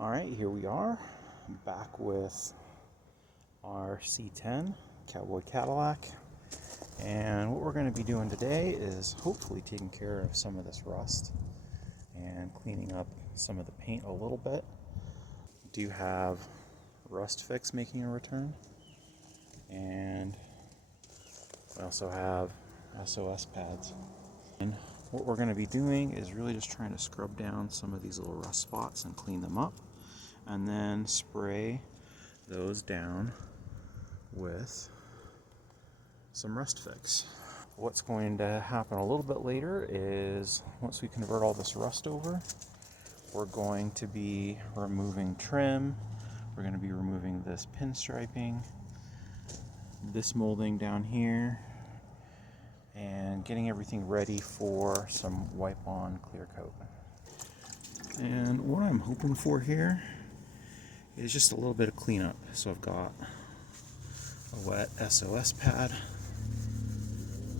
All right, here we are, back with our C10 Cowboy Cadillac. And what we're going to be doing today is hopefully taking care of some of this rust and cleaning up some of the paint a little bit. Do have Rust Fix making a return, and we also have SOS pads. And what we're going to be doing is really just trying to scrub down some of these little rust spots and clean them up, and then spray those down with some Rust Fix. What's going to happen a little bit later is once we convert all this rust over, we're going to be removing trim, we're going to be removing this pinstriping, this molding down here, and getting everything ready for some wipe-on clear coat. And what I'm hoping for here is just a little bit of cleanup. So I've got a wet SOS pad,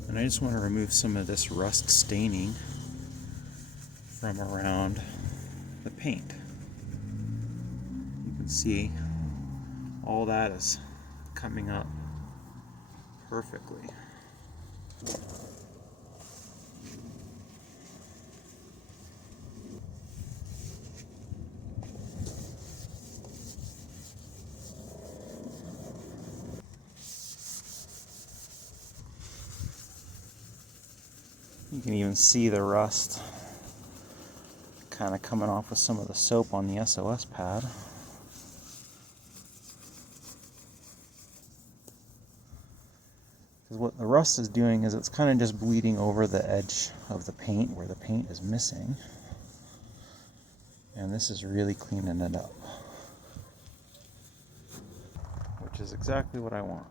and I just want to remove some of this rust staining from around the paint. You can see all that is coming up perfectly. You can even see the rust kind of coming off with some of the soap on the SOS pad. Because what the rust is doing is it's kind of just bleeding over the edge of the paint where the paint is missing. And this is really cleaning it up, which is exactly what I want.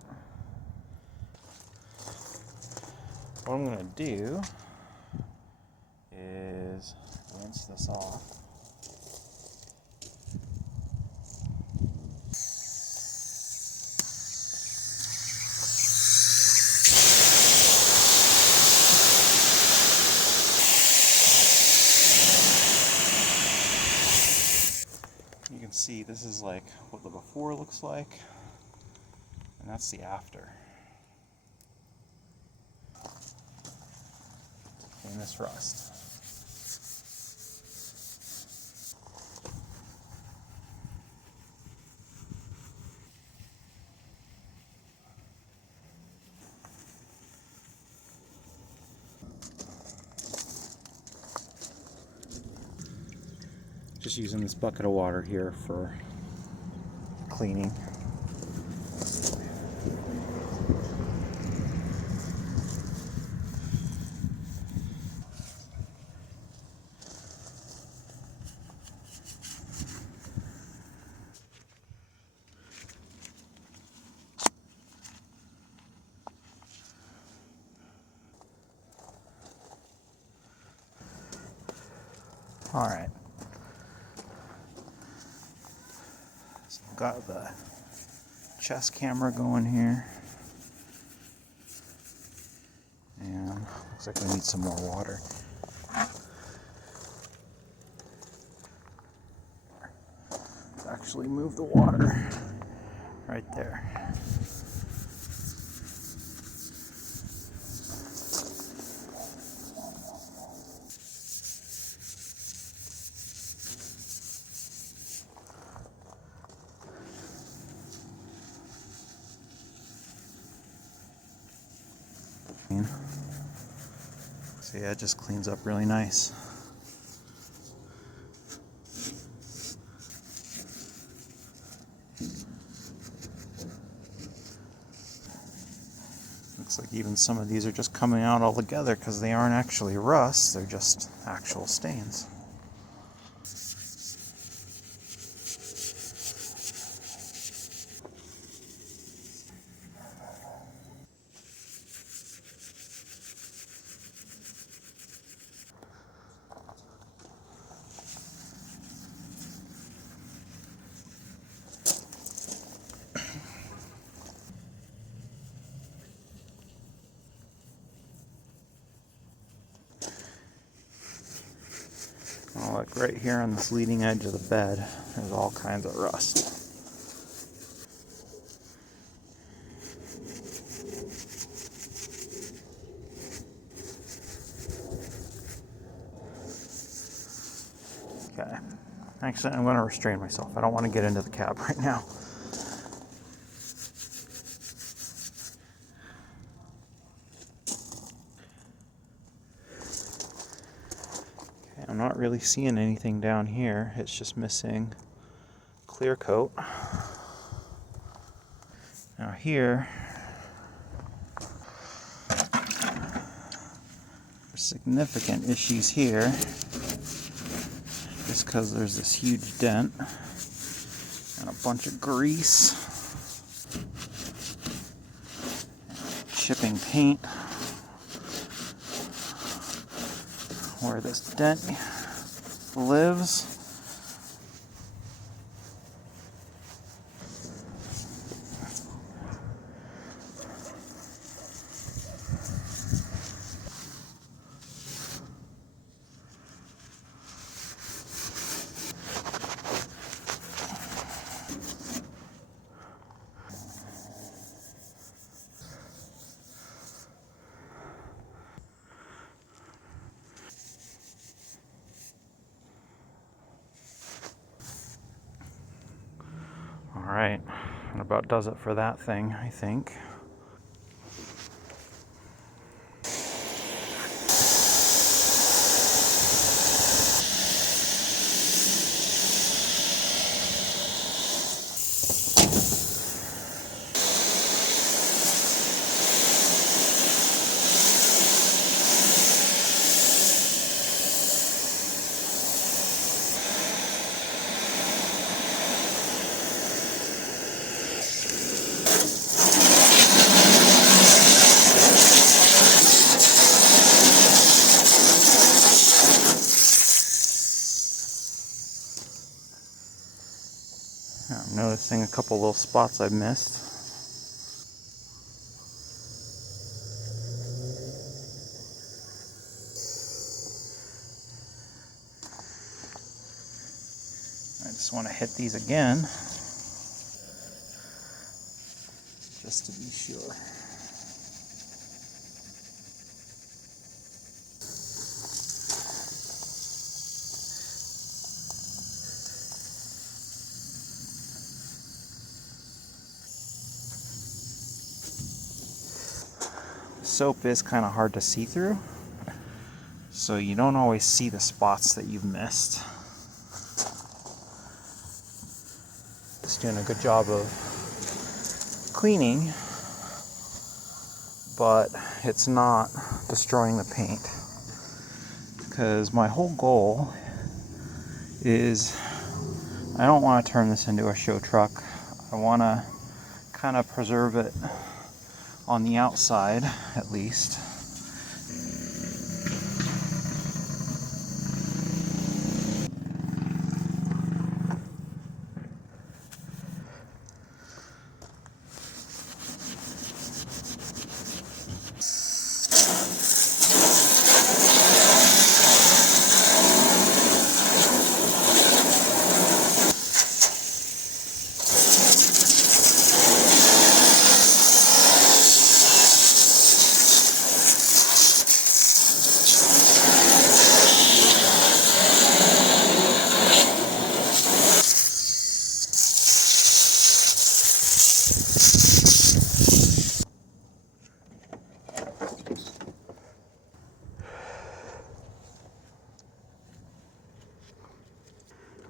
What I'm going to do is rinse this off. You can see this is like what the before looks like, and that's the after. Clean this rust. Just using this bucket of water here for cleaning. All right. So I've got the chest camera going here, and looks like we need some more water. Let's actually move the water right there. So yeah, it just cleans up really nice. Looks like even some of these are just coming out all together because they aren't actually rust, they're just actual stains. right here on this leading edge of the bed, there's all kinds of rust. Okay. Actually, I'm going to restrain myself. I don't want to get into the cab right now. Okay, I'm not really seeing anything down here. It's just missing clear coat. Now here, significant issues here just because there's this huge dent and a bunch of grease, chipping paint where this dent lives. Alright, that about does it for that thing, I think. I'm noticing a couple little spots I missed. I just want to hit these again, just to be sure. Soap is kind of hard to see through, so you don't always see the spots that you've missed. It's doing a good job of cleaning, but it's not destroying the paint. Because my whole goal is, I don't want to turn this into a show truck. I want to kind of preserve it on the outside, at least.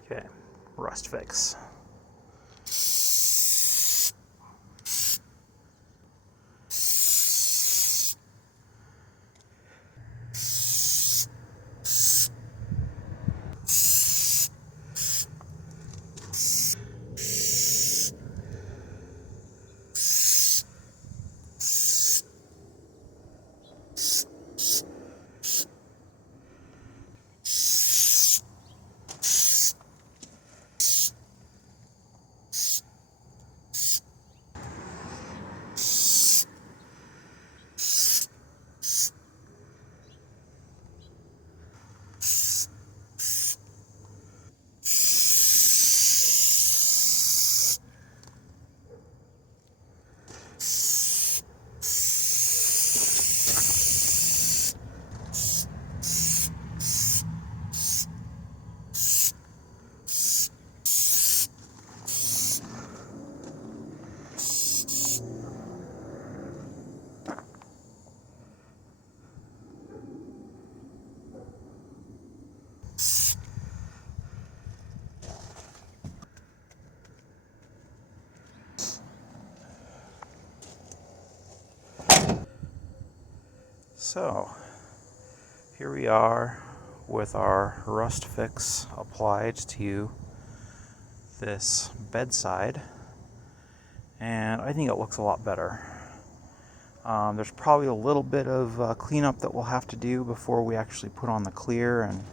Okay, rust fix. So here we are with our rust fix applied to this bedside, and I think it looks a lot better. There's probably a little bit of cleanup that we'll have to do before we actually put on the clear and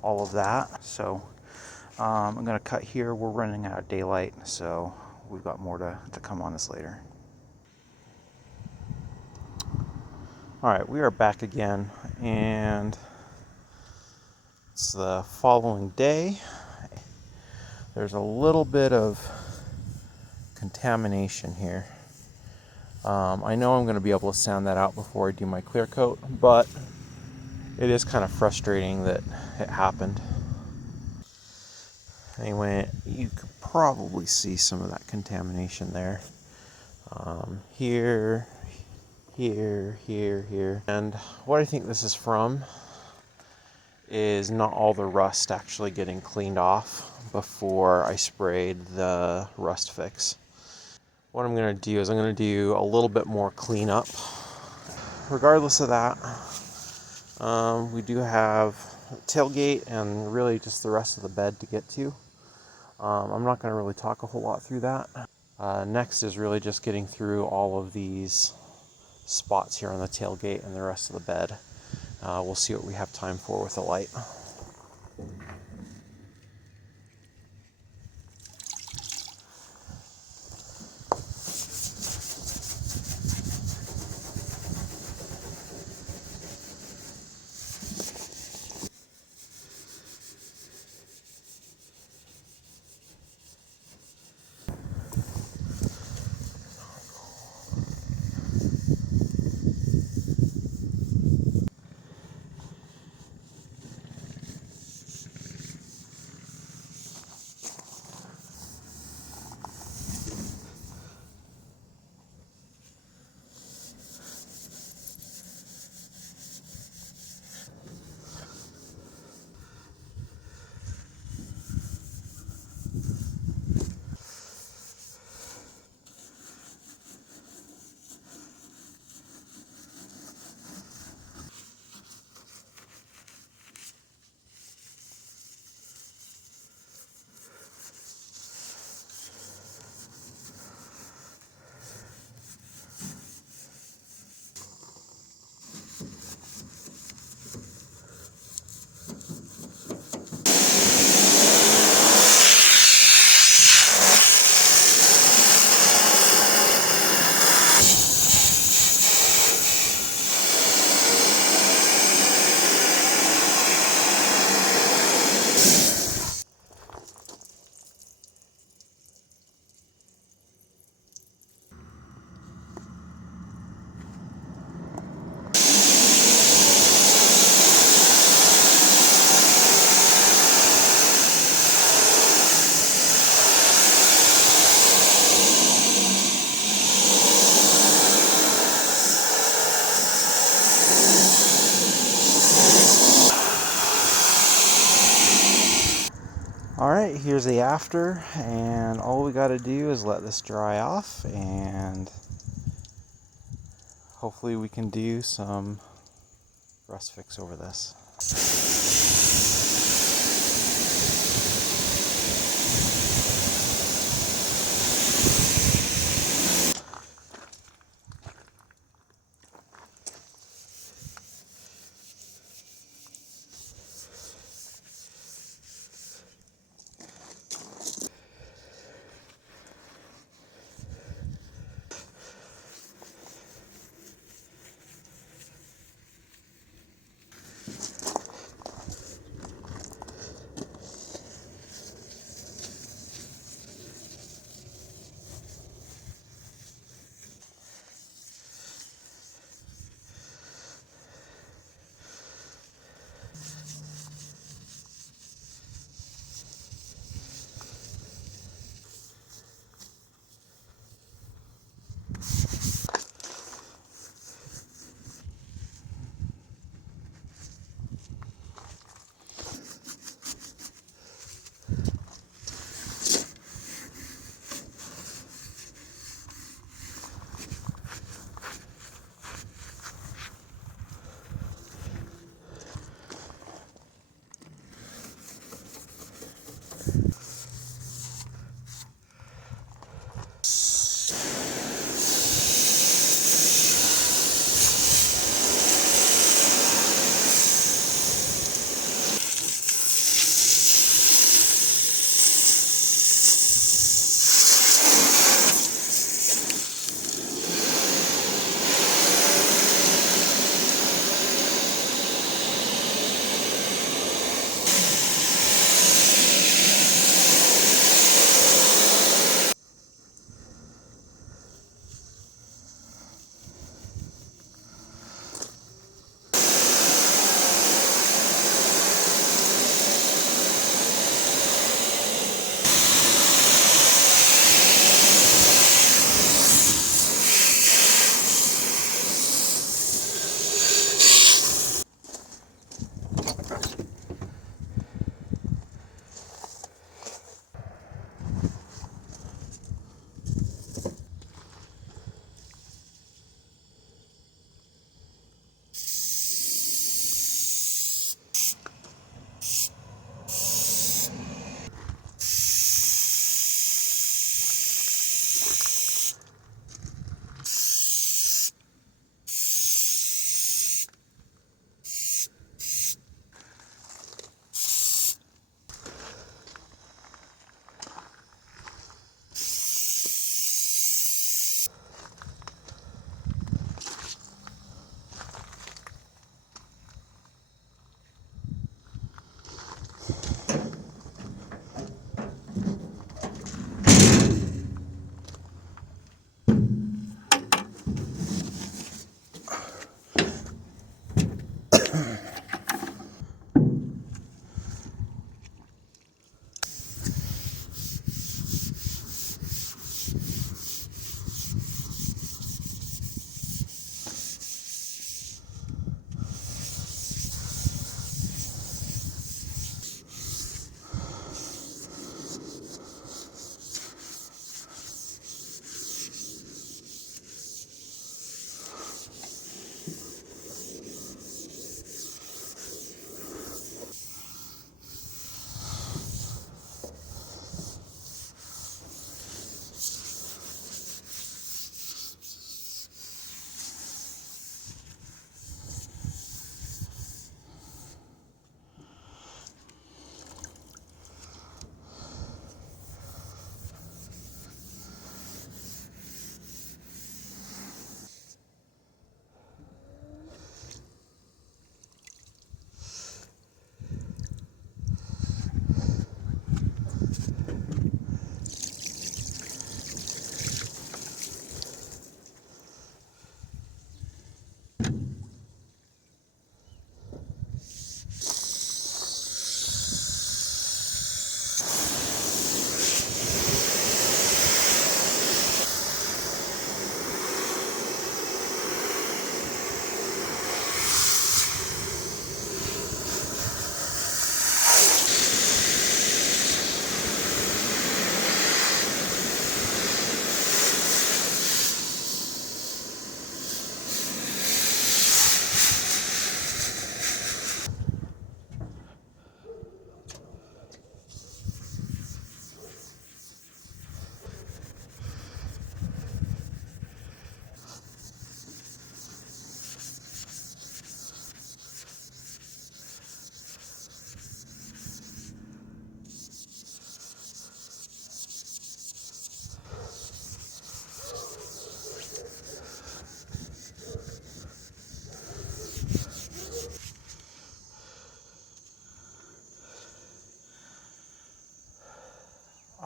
all of that. So I'm going to cut here. We're running out of daylight, so we've got more to come on this later. All right, we are back again, and it's the following day. There's a little bit of contamination here. I know I'm going to be able to sand that out before I do my clear coat, but it is kind of frustrating that it happened. Anyway, you could probably see some of that contamination there. Here, here. And what I think this is from is not all the rust actually getting cleaned off before I sprayed the rust fix. What I'm going to do is I'm going to do a little bit more cleanup. Regardless of that, we do have tailgate and really just the rest of the bed to get to. I'm not going to really talk a whole lot through that. Next is really just getting through all of these spots here on the tailgate and the rest of the bed. We'll see what we have time for with the light. Alright, here's the after, and all we got to do is let this dry off, and hopefully we can do some rust fix over this.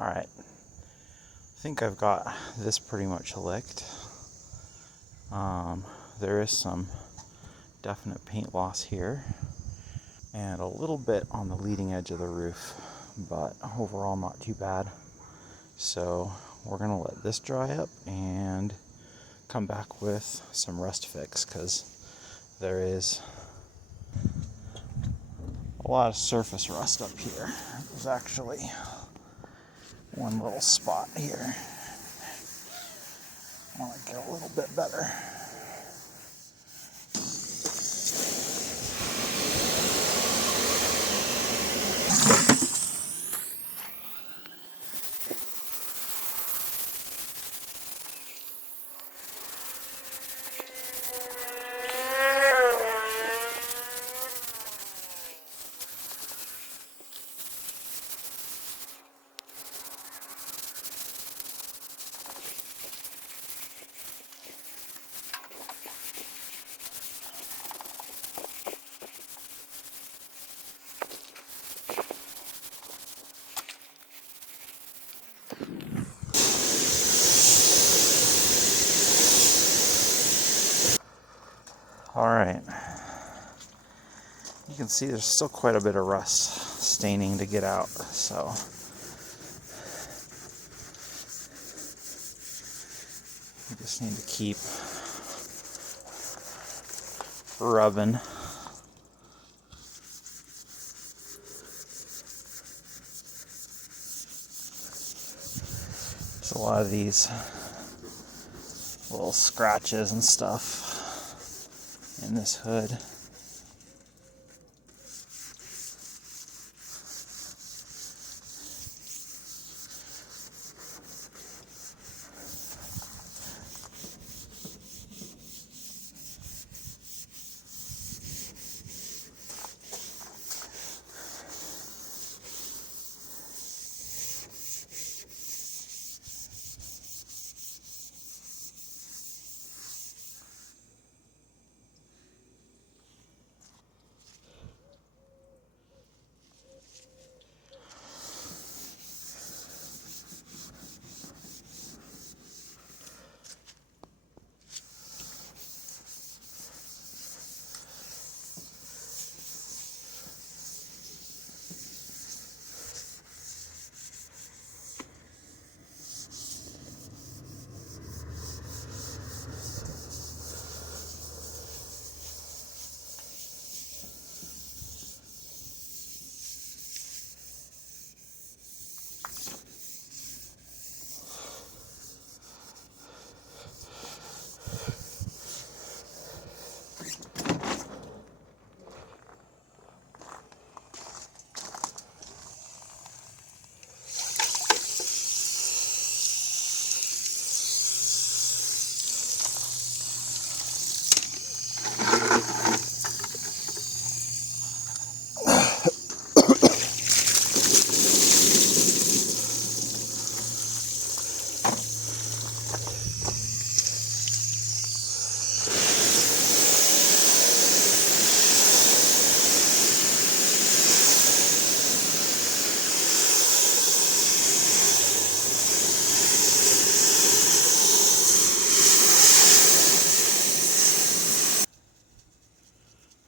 Alright, I think I've got this pretty much licked. There is some definite paint loss here and a little bit on the leading edge of the roof, but overall not too bad. So we're gonna let this dry up and come back with some rust fix, because there is a lot of surface rust up here. There's actually one little spot here. I want to get a little bit better. Alright, you can see there's still quite a bit of rust staining to get out, so you just need to keep rubbing. There's a lot of these little scratches and stuff in this hood.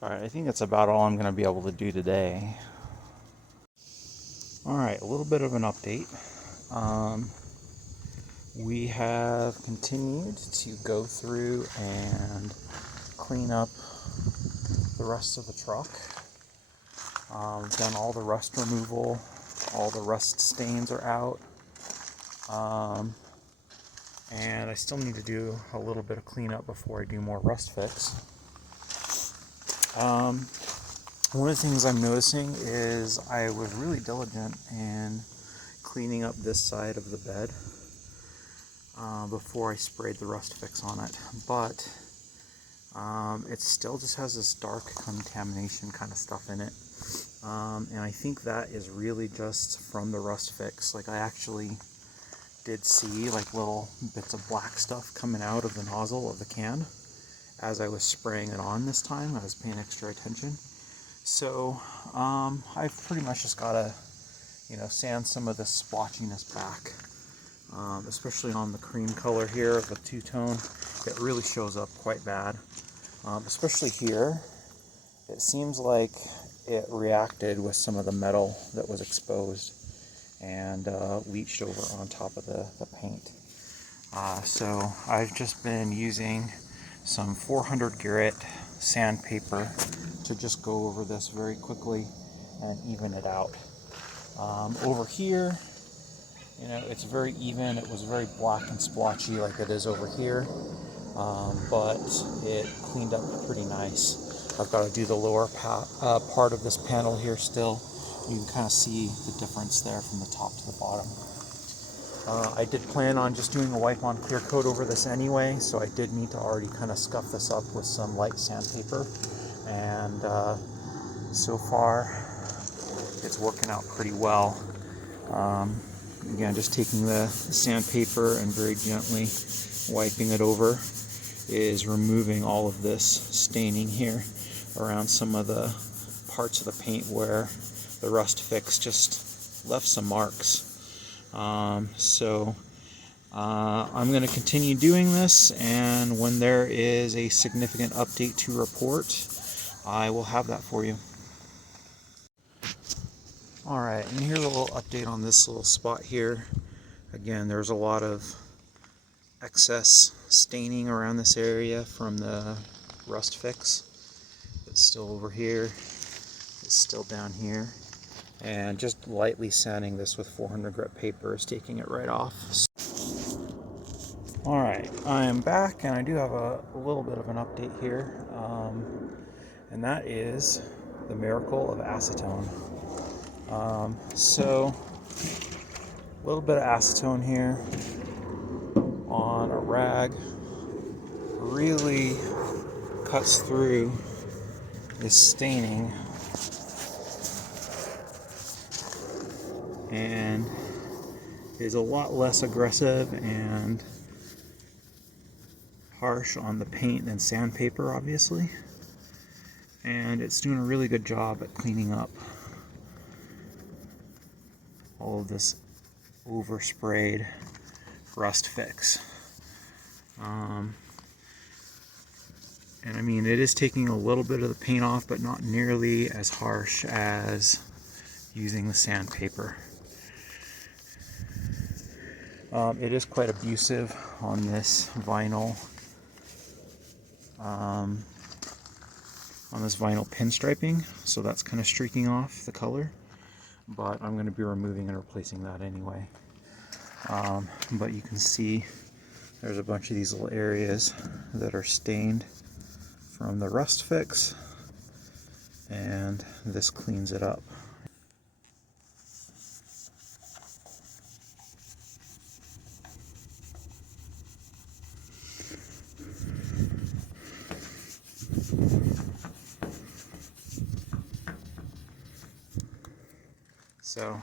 Alright, I think that's about all I'm going to be able to do today. Alright, a little bit of an update. We have continued to go through and clean up the rest of the truck. We've done all the rust removal, all the rust stains are out. And I still need to do a little bit of cleanup before I do more rust fix. One of the things I'm noticing is I was really diligent in cleaning up this side of the bed before I sprayed the rust fix on it, but it still just has this dark contamination kind of stuff in it, and I think that is really just from the rust fix. Like, I actually did see like little bits of black stuff coming out of the nozzle of the can as I was spraying it on this time. I was paying extra attention. So I've pretty much just got to sand some of the splotchiness back, especially on the cream color here of the two-tone. It really shows up quite bad, especially here. It seems like it reacted with some of the metal that was exposed and leached over on top of the paint. So I've just been using some 400 grit sandpaper to just go over this very quickly and even it out. Over here, it's very even. It was very black and splotchy like it is over here, but it cleaned up pretty nice. I've got to do the lower part of this panel here still. You can kind of see the difference there from the top to the bottom. I did plan on just doing a wipe-on clear coat over this anyway, so I did need to already kind of scuff this up with some light sandpaper, and so far it's working out pretty well. Again, just taking the sandpaper and very gently wiping it over is removing all of this staining here around some of the parts of the paint where the rust fix just left some marks. So I'm going to continue doing this, and when there is a significant update to report, I will have that for you. Alright, and here's a little update on this little spot here. Again, there's a lot of excess staining around this area from the rust fix. It's still over here, it's still down here, and just lightly sanding this with 400 grit paper is taking it right off. Alright, I am back, and I do have a little bit of an update here, and that is the miracle of acetone. So a little bit of acetone here on a rag really cuts through this staining and is a lot less aggressive and harsh on the paint than sandpaper, obviously, and it's doing a really good job at cleaning up all of this oversprayed rust fix. And I mean, it is taking a little bit of the paint off, but not nearly as harsh as using the sandpaper. It is quite abusive on this vinyl, pinstriping, so that's kind of streaking off the color, but I'm going to be removing and replacing that anyway. But you can see there's a bunch of these little areas that are stained from the rust fix, and this cleans it up. So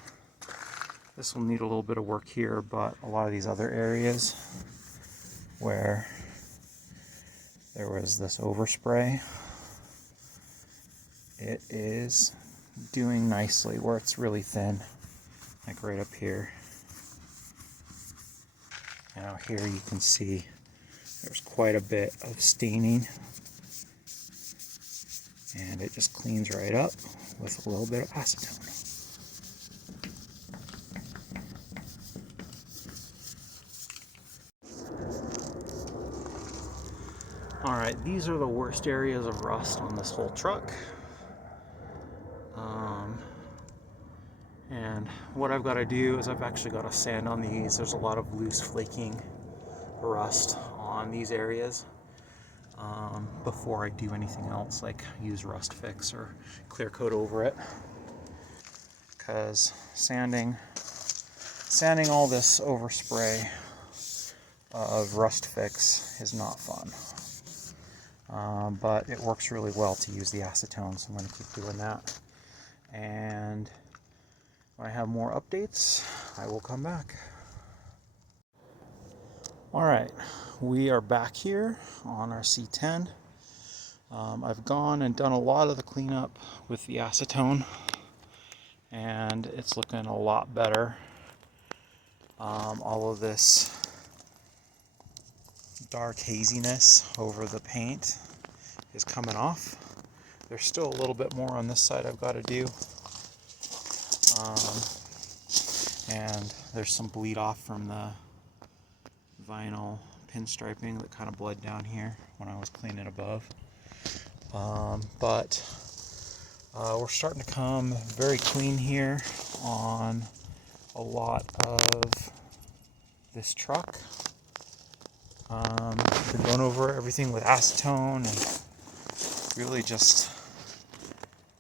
this will need a little bit of work here, but a lot of these other areas where there was this overspray, it is doing nicely where it's really thin, like right up here. Now here you can see there's quite a bit of staining, and it just cleans right up with a little bit of acetone. Alright, these are the worst areas of rust on this whole truck. And what I've got to do is I've actually got to sand on these. There's a lot of loose flaking rust on these areas before I do anything else, like use rust fix or clear coat over it. Because sanding all this overspray of rust fix is not fun. But it works really well to use the acetone, so I'm going to keep doing that. And when I have more updates, I will come back. Alright, we are back here on our C10. I've gone and done a lot of the cleanup with the acetone, and it's looking a lot better. All of this dark haziness over the paint is coming off. There's still a little bit more on this side I've got to do. And there's some bleed off from the vinyl pinstriping that kind of bled down here when I was cleaning above. But we're starting to come very clean here on a lot of this truck. Been going over everything with acetone and really just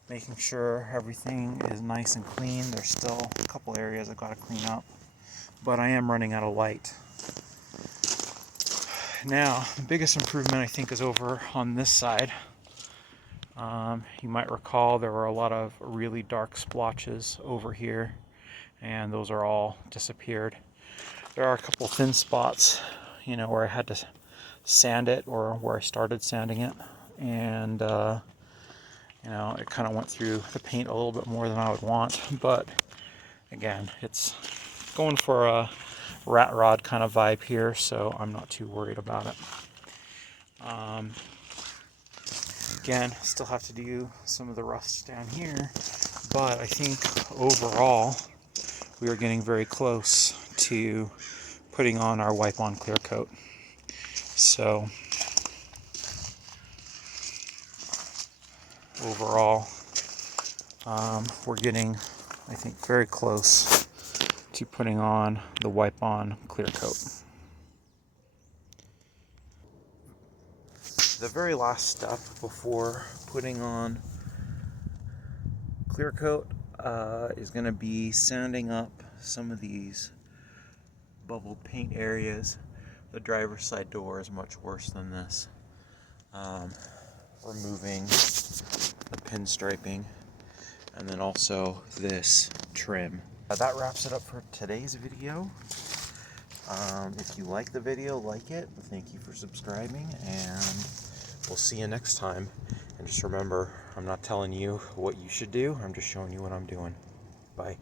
making sure everything is nice and clean. There's still a couple areas I've got to clean up, but I am running out of light. Now, the biggest improvement I think is over on this side. You might recall there were a lot of really dark splotches over here, and those are all disappeared. There are a couple thin spots, you know, where I had to sand it, or where I started sanding it, and you know, it kind of went through the paint a little bit more than I would want, but again, it's going for a rat rod kind of vibe here, so I'm not too worried about it. Again, still have to do some of the rust down here, but I think overall we are getting very close to putting on our wipe-on clear coat. So overall, we're getting, I think, very close to putting on the wipe-on clear coat. The very last step before putting on clear coat is going to be sanding up some of these bubbled paint areas. The driver's side door is much worse than this. Removing the pinstriping, and then also this trim. That wraps it up for today's video. If you like the video, like it. Thank you for subscribing, and we'll see you next time. And just remember, I'm not telling you what you should do, I'm just showing you what I'm doing. Bye.